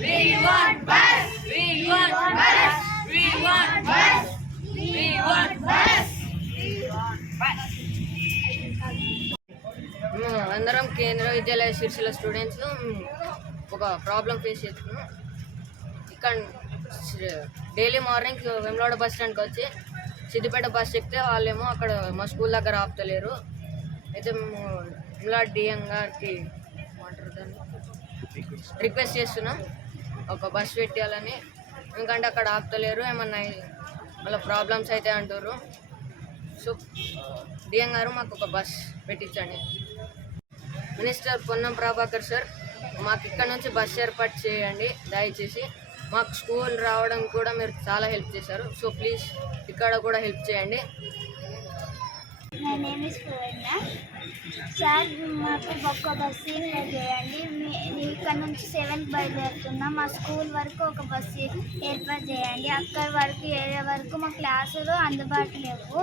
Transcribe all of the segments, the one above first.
We want bus. We want bus. We want bus. We want bus. Hmm, అందరం కేంద్ర విద్యాలయ శిర్షిల students ఒక problem face చేస్తున్నాం ఇక్కడ daily morning Vemulawada bus స్టాండ్కి వచ్చి సిద్దిపేట బస్ ఎక్కితే వాళ్ళేమో అక్కడ మా స్కూల్ దగ్గర ఆపుతలేరు అయితే మేము డిఎం గారికి రిక్వెస్ట్ చేస్తున్నాం ఒక బస్ పెట్టాలని. ఎందుకంటే అక్కడ ఆపుతలేరు ఏమన్నా మళ్ళీ ప్రాబ్లమ్స్ అయితే అంటారు సో డిఎం గారు మాకు ఒక బస్ పెట్టించండి. మినిస్టర్ పొన్నం ప్రభాకర్ సార్ మాకు ఇక్కడ నుంచి బస్ ఏర్పాటు చేయండి దయచేసి. మాకు స్కూల్ రావడం కూడా మీరు చాలా హెల్ప్ చేశారు. సో ప్లీజ్ ఇక్కడ కూడా హెల్ప్ చేయండి. My name is Purna sir మాకు ఒక్క బస్సు చేయండి మీ ఇక్కడ నుంచి సెవెన్త్ బయలుదేరుతున్నాం. మా స్కూల్ వరకు ఒక బస్సు ఏర్పాటు చేయండి. అక్కడి వరకు ఏరియా వరకు మా క్లాసులు అందుబాటులో లేవు.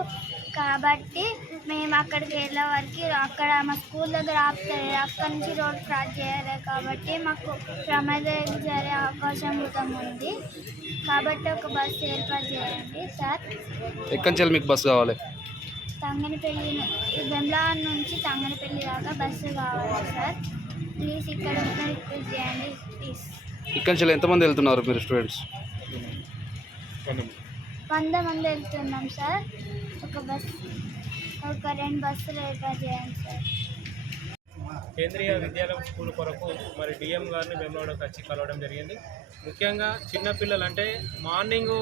కాబట్టి మేము అక్కడికి వెళ్ళే వరకు అక్కడ మా స్కూల్ దగ్గర ఆపుతారు అక్కడి నుంచి రోడ్ క్రాస్ చేయాలి కాబట్టి మాకు ప్రమాదం జరిగే అవకాశం కూడా ఉంది. కాబట్టి ఒక బస్సు ఏర్పాటు చేయండి సార్ ఎక్కడి నుంచి మీకు బస్సు కావాలి? తంగనపల్లి వెమ్లా నుంచి తంగనపల్లి దాకా బస్సు కావాలి సార్. ప్లీజ్ ఇక్కడ రిక్వెస్ట్ చేయండి ప్లీజ్. ఇక్కడి నుంచి ఎంతమంది వెళ్తున్నారు మీరు స్టూడెంట్స్? వంద మంది వెళ్తున్నాం సార్. ఒక బస్ ఒక రెండు బస్సులు ఏర్పాటు చేయండి సార్. కేంద్రీయ విద్యాలయం స్కూల్ కొరకు మరి డిఎం గారిని వెమ్లవాడకు వచ్చి కలవడం జరిగింది. ముఖ్యంగా చిన్నపిల్లలు అంటే మార్నింగ్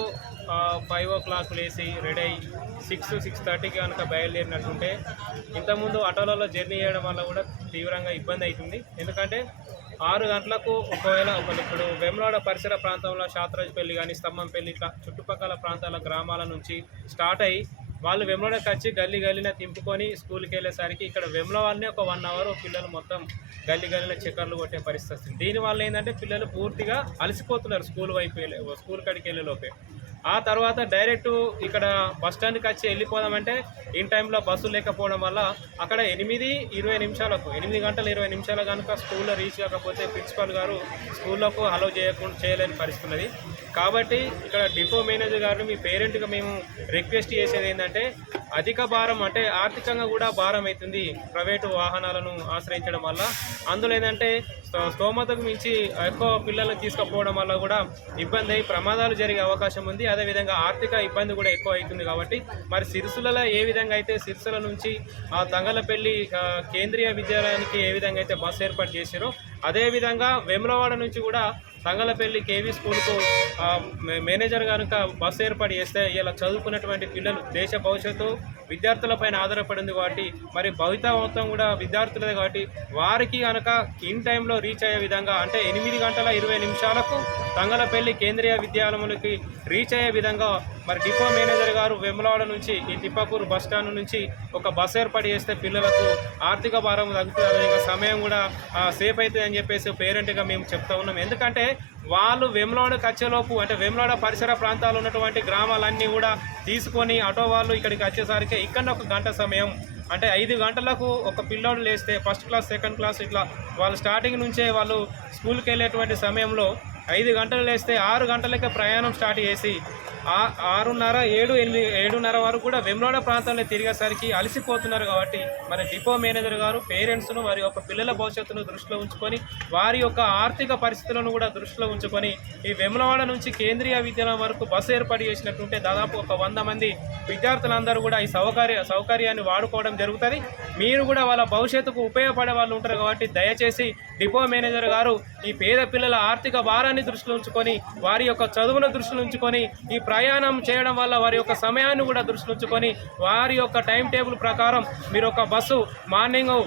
ఫైవ్ ఓ క్లాక్ లేచి రెడీ అయ్యి సిక్స్ సిక్స్ థర్టీకి కనుక బయలుదేరినట్టుంటే ఇంతకుముందు ఆటోలలో జర్నీ చేయడం వల్ల కూడా తీవ్రంగా ఇబ్బంది అవుతుంది ఎందుకంటే ఆరు గంటలకు ఒకవేళ ఒకరు ఇప్పుడు వేములవాడ పరిసర ప్రాంతంలో శాతరాజుపల్లి కానీ స్తంభంపల్లి ఇట్లా చుట్టుపక్కల ప్రాంతాల గ్రామాల నుంచి స్టార్ట్ అయ్యి వాళ్ళు వెమ్లవాడకి వచ్చి గల్లీ గల్లీన తింపుకొని స్కూల్కి వెళ్ళేసరికి ఇక్కడ వెమ్లవాడనే ఒక వన్ అవర్ పిల్లలు మొత్తం గల్లీ గల్లీన చక్కర్లు కొట్టే పరిస్థితి వస్తుంది. దీనివల్ల ఏంటంటే పిల్లలు పూర్తిగా అలసిపోతున్నారు స్కూల్ వైపు వెళ్ళే స్కూల్ కాడికి వెళ్ళే లోపే. ఆ తర్వాత డైరెక్ట్ ఇక్కడ బస్ స్టాండ్కి వచ్చి వెళ్ళిపోదామంటే ఇన్ టైంలో బస్సు లేకపోవడం వల్ల అక్కడ ఎనిమిది ఇరవై నిమిషాలకు ఎనిమిది గంటల ఇరవై నిమిషాలు కనుక స్కూల్లో రీచ్ కాకపోతే ప్రిన్సిపాల్ గారు స్కూల్లోకి అలౌ చేయకుండా చేయలేని పరిస్థితి ఉన్నది కాబట్టి ఇక్కడ డిపో మేనేజర్ గారిని మీ పేరెంట్గా మేము రిక్వెస్ట్ చేసేది ఏంటంటే అధిక భారం అంటే ఆర్థికంగా కూడా భారం అవుతుంది ప్రైవేటు వాహనాలను ఆశ్రయించడం వల్ల. అందులో ఏంటంటే స్తోమతకు మించి ఎక్కువ పిల్లల్ని తీసుకుపోవడం వల్ల కూడా ఇబ్బంది అయి ప్రమాదాలు జరిగే అవకాశం ఉంది. అదేవిధంగా ఆర్థిక ఇబ్బంది కూడా ఎక్కువ అవుతుంది కాబట్టి మరి సిరిసులలో ఏ విధంగా అయితే సిరిసుల నుంచి ఆ తంగలపల్లి కేంద్రీయ విద్యాలయానికి ఏ విధంగా అయితే బస్సు ఏర్పాటు చేశారో అదేవిధంగా వేములవాడ నుంచి కూడా సంగలపల్లి కేవీ స్కూల్కు మే- మేనేజర్ కనుక బస్సు ఏర్పాటు చేస్తే ఇలా చదువుకున్నటువంటి పిల్లలు దేశ భవిష్యత్తు విద్యార్థులపైన ఆధారపడింది కాబట్టి మరి భవిత మొత్తం కూడా విద్యార్థులే కాబట్టి వారికి కనుక ఇన్ టైంలో రీచ్ అయ్యే విధంగా అంటే ఎనిమిది గంటల ఇరవై నిమిషాలకు తంగలపల్లి కేంద్రీయ విద్యాలయంలోకి రీచ్ అయ్యే విధంగా మరి డిపో మేనేజర్ గారు వెమ్లవాడ నుంచి ఈ తిప్పాపూర్ బస్ స్టాండ్ నుంచి ఒక బస్ ఏర్పాటు చేస్తే పిల్లలకు ఆర్థిక భారం తగ్గుతుంది. అదేవిధంగా సమయం కూడా సేఫ్ అవుతుంది అని చెప్పేసి పేరెంట్గా మేము చెప్తా ఉన్నాం. ఎందుకంటే వాళ్ళు వెమ్లవాడకి వచ్చేలోపు అంటే వెమ్లవాడ పరిసర ప్రాంతాలు ఉన్నటువంటి గ్రామాలన్నీ కూడా తీసుకొని ఆటో వాళ్ళు ఇక్కడికి వచ్చేసరికి ఇక్కడ ఒక గంట సమయం అంటే ఐదు గంటలకు ఒక పిల్లోడు లేస్తే ఫస్ట్ క్లాస్ సెకండ్ క్లాస్ ఇట్లా వాళ్ళు స్టార్టింగ్ నుంచే వాళ్ళు స్కూల్కి వెళ్ళేటువంటి సమయంలో ఐదు గంటలు లేస్తే ఆరు గంటలకే ప్రయాణం స్టార్ట్ చేసి ఆరున్నర ఏడు ఎనిమిది ఏడున్నర వరకు కూడా వెమ్లోడ ప్రాంతంలో తిరిగేసరికి అలసిపోతున్నారు కాబట్టి మరి డిపో మేనేజర్ గారు పేరెంట్స్ను వారి యొక్క పిల్లల భవిష్యత్తును దృష్టిలో ఉంచుకొని వారి యొక్క ఆర్థిక పరిస్థితులను కూడా దృష్టిలో ఉంచుకొని ఈ వెమ్లవాడ నుంచి కేంద్రీయ విద్యాలయం వరకు బస్సు ఏర్పాటు చేసినట్టుంటే దాదాపు ఒక వంద మంది విద్యార్థులందరూ కూడా ఈ సౌకర్య సౌకర్యాన్ని వాడుకోవడం జరుగుతుంది. మీరు కూడా వాళ్ళ భవిష్యత్తుకు ఉపయోగపడే వాళ్ళు ఉంటారు కాబట్టి దయచేసి డిపో మేనేజర్ గారు ఈ పేద పిల్లల ఆర్థిక భారాన్ని దృష్టిలో ఉంచుకొని వారి యొక్క చదువును దృష్టిలో ఉంచుకొని ఈ ప్రయాణం చేయడం వల్ల వారి యొక్క సమయాన్ని కూడా దృష్టి ఉంచుకొని వారి యొక్క టైం టేబుల్ ప్రకారం మీరు ఒక బస్సు మార్నింగ్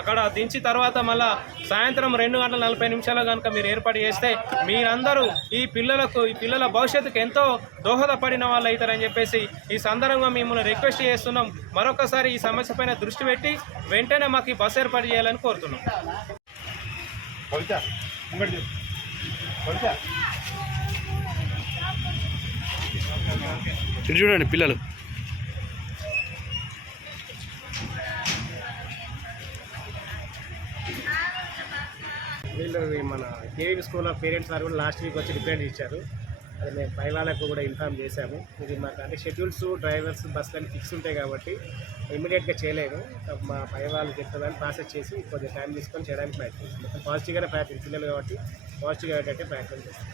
అక్కడ దించి తర్వాత మళ్ళా సాయంత్రం రెండు గంటల నలభై నిమిషాలు కనుక మీరు ఏర్పాటు చేస్తే మీరందరూ ఈ పిల్లలకు ఈ పిల్లల భవిష్యత్తుకు ఎంతో దోహదపడిన వాళ్ళు అవుతారని చెప్పేసి ఈ సందర్భంగా మిమ్మల్ని రిక్వెస్ట్ చేస్తున్నాం. మరొకసారి ఈ సమస్య పైన దృష్టి పెట్టి వెంటనే మాకు ఈ బస్సు ఏర్పాటు చేయాలని కోరుతున్నాం. ఇటు చూడండి పిల్లలు. వీళ్ళు మన కేవీ స్కూల్ ఆఫ్ పేరెంట్స్ వారు కూడా లాస్ట్ వీక్ వచ్చి రిపేర్ ఇచ్చారు అది మేము పైలాలకు కూడా ఇన్ఫామ్ చేశాము. ఇది మాకు అంటే షెడ్యూల్స్ డ్రైవర్స్ బస్సులు అన్ని ఫిక్స్ ఉంటాయి కాబట్టి ఇమీడియట్గా చేయలేము మా పై వాళ్ళు చెప్తుందని ప్రాసెస్ చేసి కొద్దిగా టైం తీసుకొని చేయడానికి ప్రయత్నిస్తాం. పాజిటివ్గానే ప్రయత్నం పిల్లలు కాబట్టి పాజిటివ్గా ఏంటంటే ప్రయత్నం చేస్తాం.